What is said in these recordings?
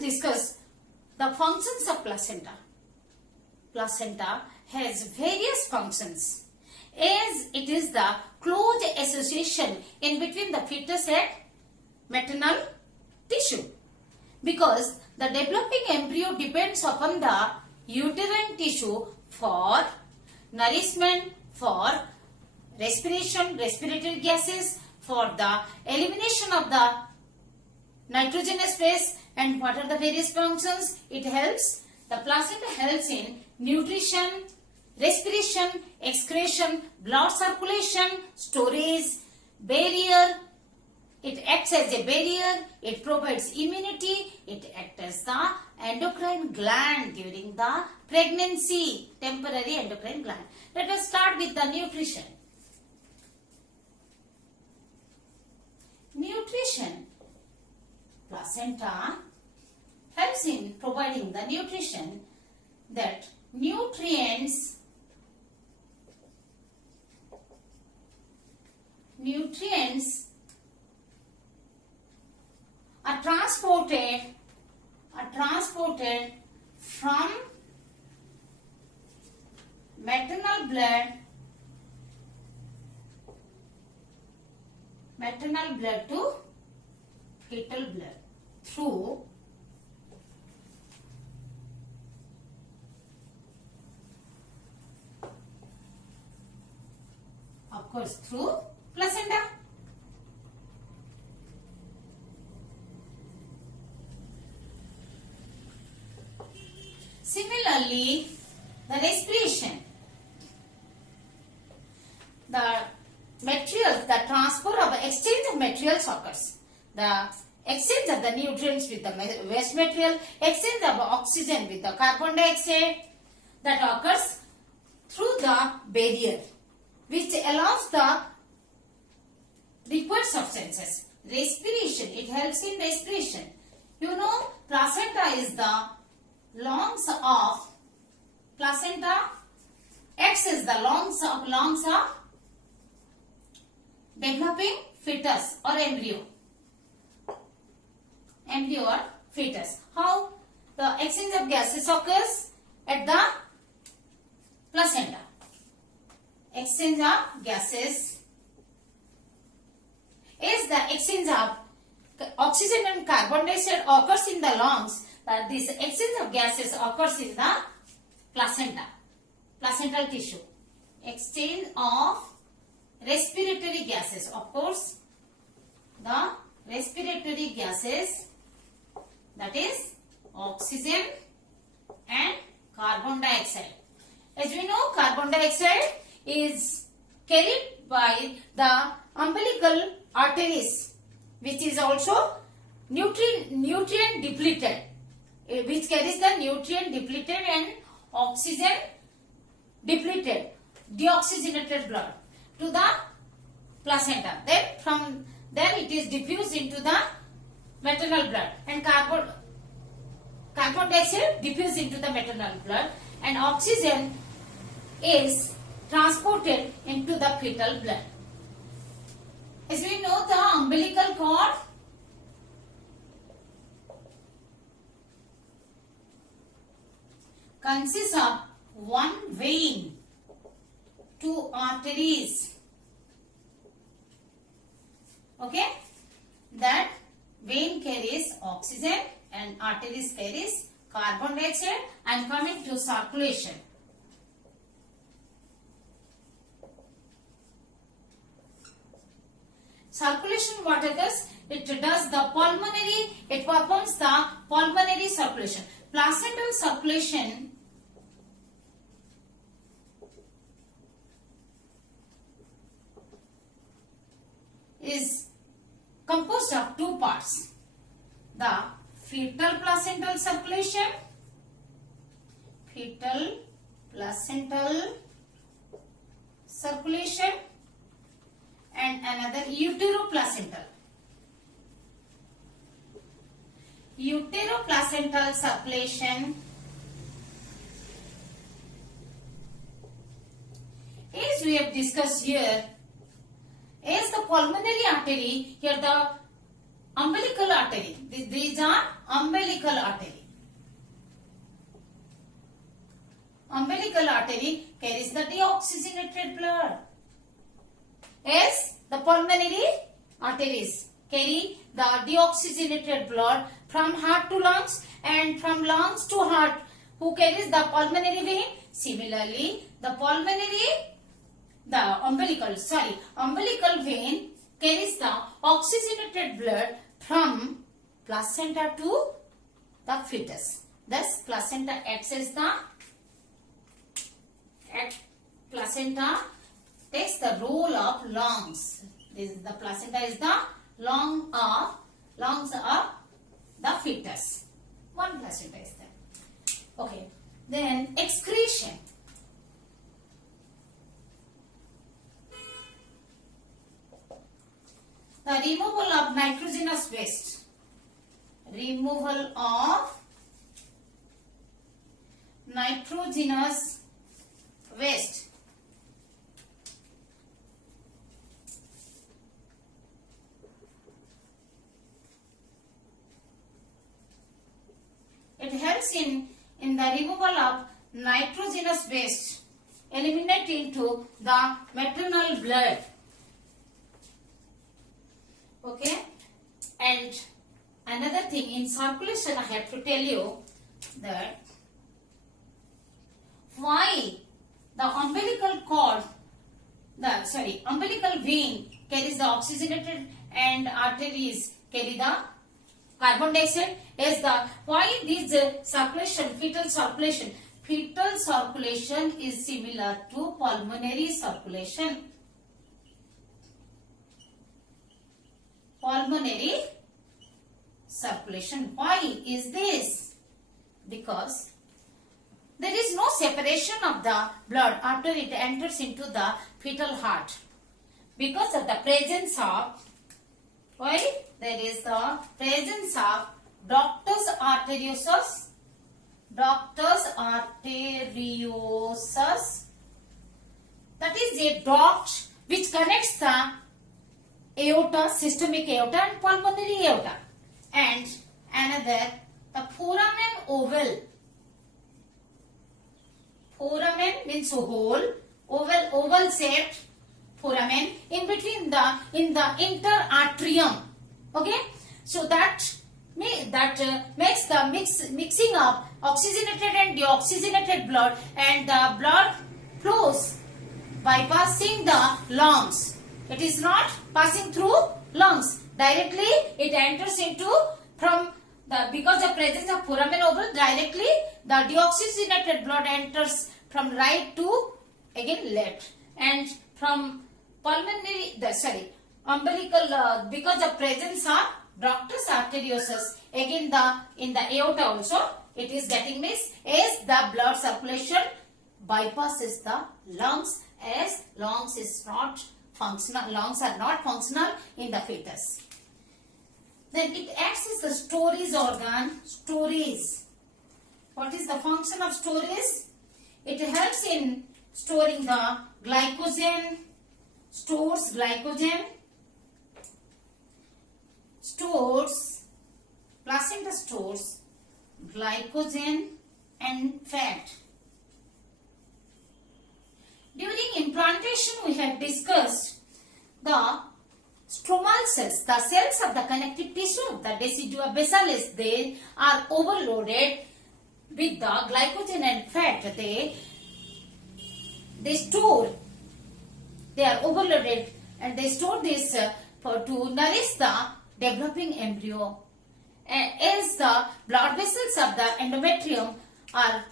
discuss the functions of placenta. Placenta has various functions as it is the close association in between the fetus and maternal tissue, because the developing embryo depends upon the uterine tissue for nourishment, for respiration, respiratory gases, for the elimination of the nitrogenous phase. And what are the various functions? It helps, the placenta helps in nutrition, respiration, excretion, blood circulation, storage, barrier. It acts as a barrier, it provides immunity, it acts as the endocrine gland during the pregnancy, temporary endocrine gland. Let us start with the nutrition. Nutrition. Placenta helps in providing the nutrition, that nutrients are transported from maternal blood to fetal blood through placenta. Similarly, the respiration, the materials, the transfer of exchange of materials occurs. The exchange of the nutrients with the waste material, exchange of oxygen with the carbon dioxide, that occurs through the barrier, which allows the required substances. Respiration, it helps in respiration. You know, placenta is the lungs of, placenta acts as the lungs of developing fetus or embryo or fetus. How the exchange of gases occurs at the placenta? Exchange of gases is the exchange of oxygen and carbon dioxide occurs in the lungs. This exchange of gases occurs in the placenta, placental tissue. Exchange of respiratory gases, of course, the respiratory gases, that is oxygen and carbon dioxide. As we know, carbon dioxide is carried by the umbilical arteries, which is also nutrient depleted, which carries the nutrient depleted and oxygen depleted, deoxygenated blood to the placenta. Then from there it is diffused into the maternal blood, and carbon dioxide diffused into the maternal blood, and oxygen is transported into the fetal blood. As we know, the umbilical cord consists of one vein, two arteries. Okay, that vein carries oxygen and arteries carries carbon dioxide. And coming to circulation. Circulation, what occurs? It does the pulmonary, it performs the pulmonary circulation. Placental circulation is composed of two parts. The fetal placental circulation, and another uteroplacental. Uteroplacental circulation as we have discussed here, as the pulmonary artery, here the umbilical artery. These are umbilical artery. Umbilical artery carries the deoxygenated blood. As the pulmonary arteries carry the deoxygenated blood from heart to lungs and from lungs to heart, who carries the pulmonary vein. Similarly, the umbilical vein carries the oxygenated blood from placenta to the fetus. Thus, placenta acts as placenta takes the role of lungs. The placenta is the lungs of the fetus. One placenta is there. Okay. Then excretion. The removal of nitrogenous waste. Removal of nitrogenous waste. It helps in the removal of nitrogenous waste, eliminate into the maternal blood. Okay, and another thing in circulation, I have to tell you that why the umbilical vein carries the oxygenated and arteries carry the carbon dioxide. Is the why this fetal circulation is similar to pulmonary circulation. Pulmonary circulation. Why is this? Because there is no separation of the blood after it enters into the fetal heart. Because of the presence of, why? There is the presence of ductus arteriosus. Ductus arteriosus. That is a duct which connects the aorta, systemic aorta and pulmonary aorta. And another, the foramen ovale. Foramen means hole, oval shaped foramen in between in the interatrium. Okay, so that makes the mixing of oxygenated and deoxygenated blood, and the blood flows bypassing the lungs. It is not passing through lungs directly. It enters into because of presence of foramen ovale, directly the deoxygenated blood enters from right to again left, and from umbilical because of presence of ductus arteriosus, again in the aorta also it is getting mixed, as the blood circulation bypasses the lungs, as lungs are not functional in the fetus. Then it acts as the storage organ. Storage. What is the function of storage? It helps in storing the glycogen, stores glycogen, placenta stores glycogen and fat. During implantation, we have discussed the stromal cells, the cells of the connective tissue, the decidua basalis, they are overloaded with the glycogen and fat. They are overloaded and they store this to nourish the developing embryo. As the blood vessels of the endometrium are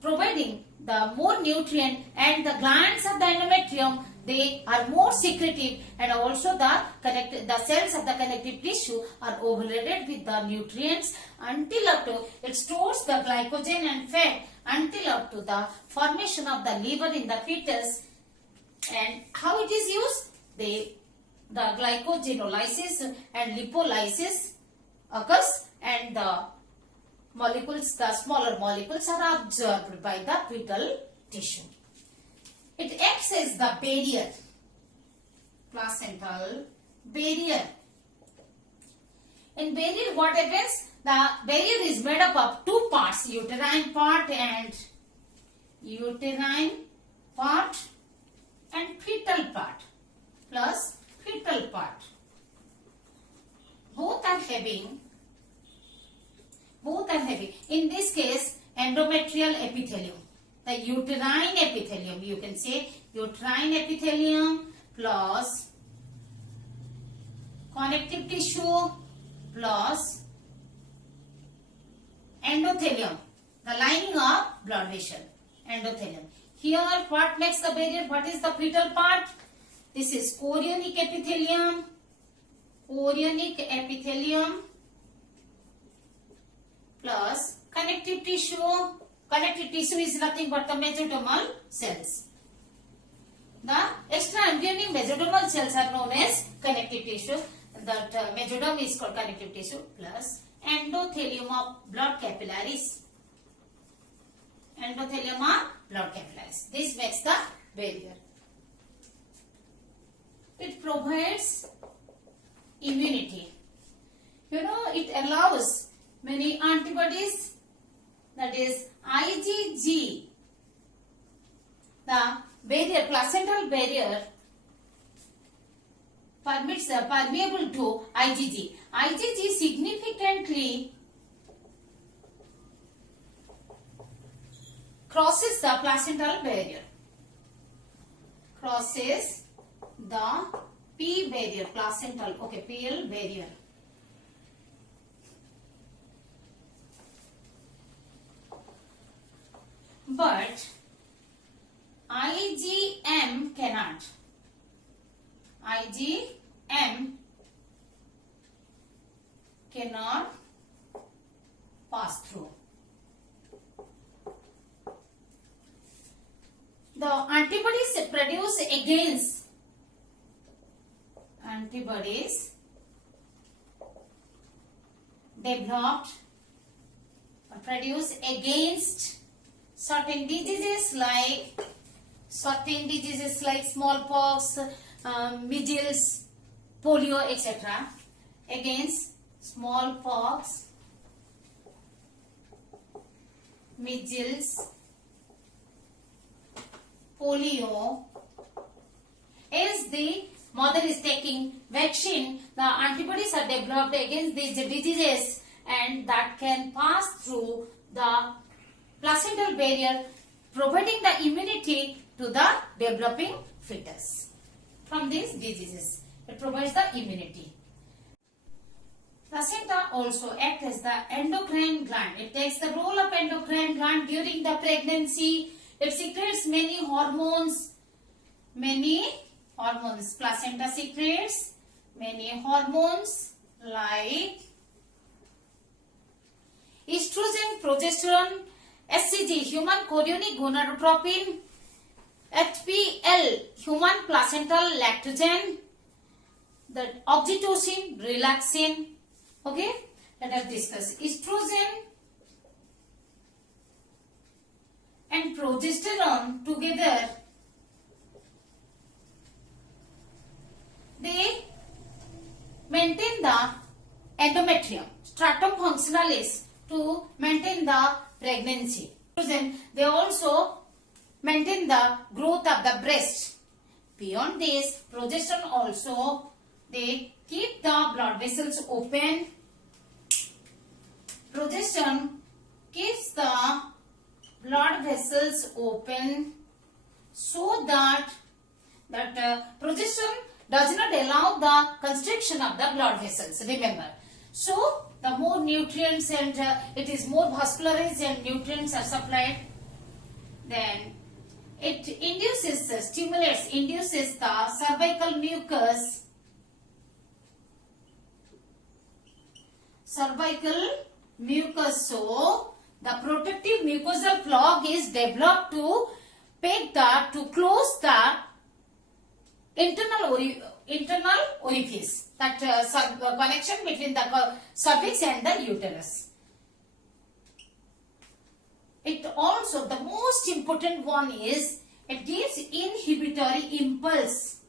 providing the more nutrient, and the glands of the endometrium, they are more secretive, and also the cells of the connective tissue are overloaded with the nutrients until up to it stores the glycogen and fat until up to the formation of the liver in the fetus. And how it is used? The glycogenolysis and lipolysis occurs, and the smaller molecules are absorbed by the fetal tissue. It acts as the barrier, placental barrier. In barrier, what happens? The barrier is made up of two parts, uterine part and fetal part plus fetal part. Both are having, in this case, endometrial epithelium. The uterine epithelium, you can say uterine epithelium plus connective tissue plus endothelium, the lining of blood vessel, endothelium. Here, what makes the barrier? What is the fetal part? This is chorionic epithelium. Chorionic epithelium plus connective tissue. Connective tissue is nothing but the mesodermal cells. The extra embryonic mesodermal cells are known as connective tissue. That mesoderm is called connective tissue plus endothelium of blood capillaries. Endothelium of blood capillaries. This makes the barrier. It provides immunity. You know, it allows many antibodies, that is IgG. The barrier, placental barrier, permits permeable to IgG. IgG significantly crosses the placental barrier. Crosses the P barrier, placental, okay, PL barrier. But IgM cannot. IgM cannot pass through. The antibodies produced against developed or produced against certain diseases like smallpox, measles, polio, etc. Against smallpox, measles, polio. As the mother is taking vaccine, the antibodies are developed against these diseases and that can pass through the placental barrier, providing the immunity to the developing fetus from these diseases. It provides the immunity. Placenta also acts as the endocrine gland. It takes the role of endocrine gland during the pregnancy. It secretes many hormones. Placenta secretes many hormones like estrogen, progesterone, HCG, human chorionic gonadotropin, HPL, human placental lactogen, the oxytocin, relaxin. Okay, let us discuss estrogen and progesterone together. They maintain the endometrium, stratum functionalis, to maintain the pregnancy. They also maintain the growth of the breast. Beyond this, progesterone also, they keep the blood vessels open. Progesterone keeps the blood vessels open so that progesterone does not allow the constriction of the blood vessels. Remember. So, the more nutrients and it is more vascularized and nutrients are supplied, then it induces the cervical mucus. So, the protective mucosal plug is developed to close the internal orifice, that connection between the cervix and the uterus. It also, the most important one is, it gives inhibitory impulse.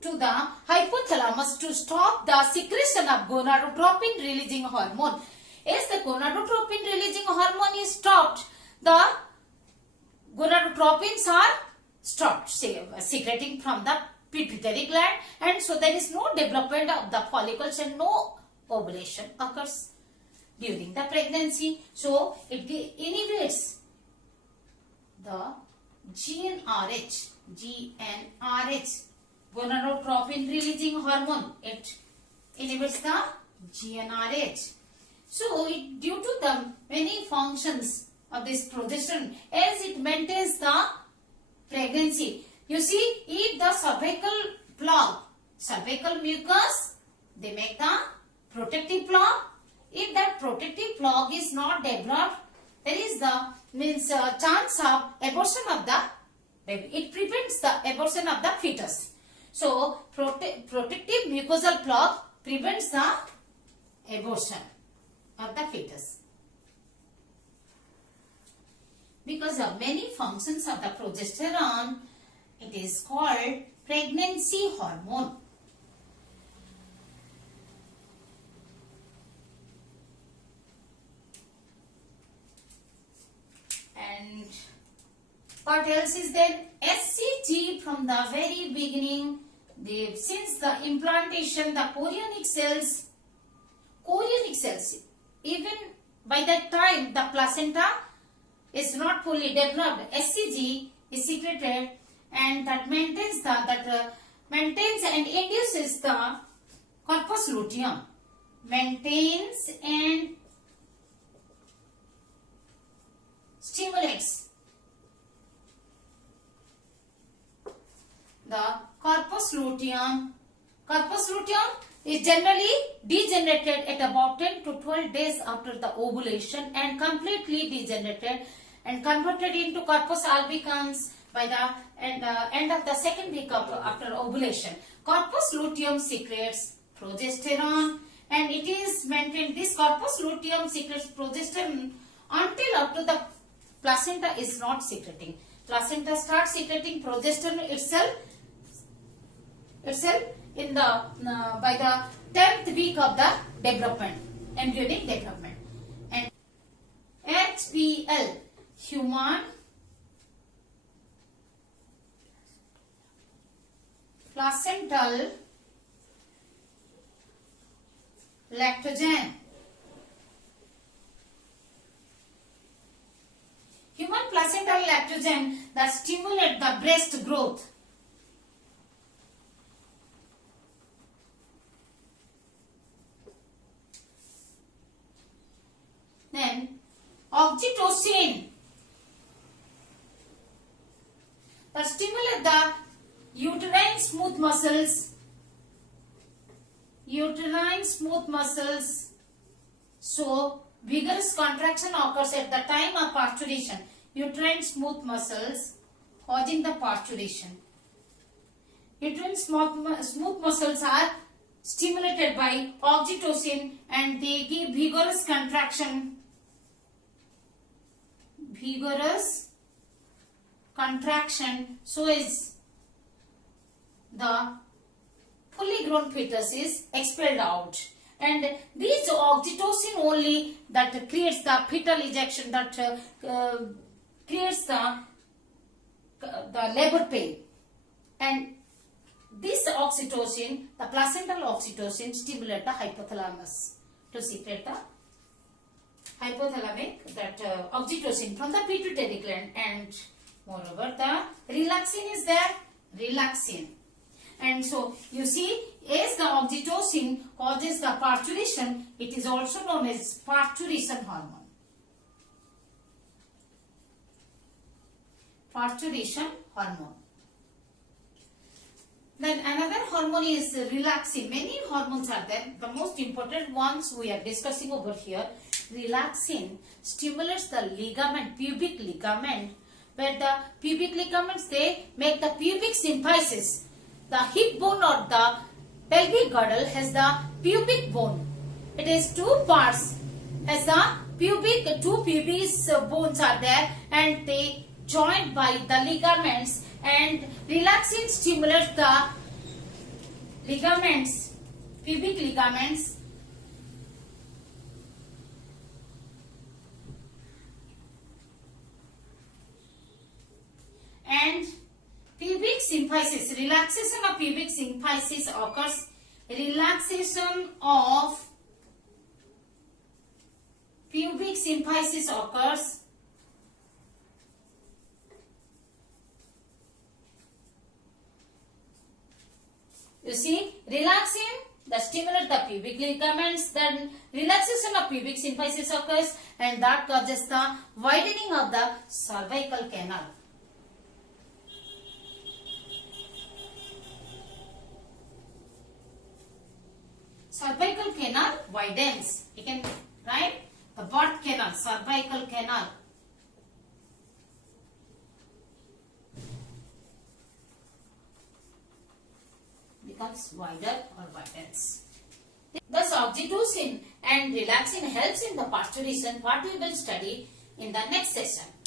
to the hypothalamus to stop the secretion of gonadotropin releasing hormone. As the gonadotropin releasing hormone is stopped, the gonadotropins are stopped secreting from the pituitary gland, and so there is no development of the follicles and no ovulation occurs during the pregnancy. So it inhibits the GnRH, gonadotropin releasing hormone. It inhibits the GnRH. So it, due to the many functions of this progesterone, as it maintains the pregnancy. You see, if the cervical mucus, they make the protective plug. If that protective plug is not developed, there is the chance of abortion of the baby. It prevents the abortion of the fetus. So protective mucosal plug prevents the abortion of the fetus. Because of many functions of the progesterone, it is called pregnancy hormone. And what else is there? SCG from the very beginning, since the implantation, the chorionic cells, even by that time the placenta is not fully developed, SCG is secreted, and that maintains and induces the corpus luteum, maintains and stimulates the corpus luteum. Corpus luteum is generally degenerated at about 10 to 12 days after the ovulation and completely degenerated and converted into corpus albicans by the end of the second week after ovulation. Corpus luteum secretes progesterone, and it is maintained, this corpus luteum secretes progesterone until up to the placenta is not secreting. Placenta starts secreting progesterone itself in the by the 10th week of the development, embryonic development. And HPL, human placental lactogen. Human placental lactogen that stimulate the breast growth. Then oxytocin that stimulate the uterine smooth muscles. So vigorous contraction occurs at the time of parturition. Uterine smooth muscles causing the parturition. Uterine smooth muscles are stimulated by oxytocin and they give vigorous contraction. So is the fully grown fetus is expelled out. And these oxytocin only that creates the fetal ejection, that creates the labor pain. And this oxytocin, the placental oxytocin, stimulate the hypothalamus to secrete the hypothalamic oxytocin from the pituitary gland. And moreover, the relaxin is there, relaxin. And so you see, as the oxytocin causes the parturition, it is also known as parturition hormone. Parturition hormone. Then another hormone is relaxin. Many hormones are there. The most important ones we are discussing over here. Relaxin stimulates the ligament, pubic ligament, where the pubic ligaments, they make the pubic symphysis. The hip bone or the pelvic girdle has the pubic bone. It is two parts. As the two pubis bones are there, and they joined by the ligaments, and relaxin stimulates the ligaments, pubic ligaments, and pubic symphysis. Relaxation of pubic symphysis occurs. Relaxation of pubic symphysis occurs you see, relaxing the stimulate the pubic ligaments, then relaxation of pubic symphysis occurs, and that causes the widening of the cervical canal. Cervical canal widens. You can write the birth canal, cervical canal. Becomes wider or widens. Thus, oxytocin and relaxin helps in the parturition. What we will study in the next session.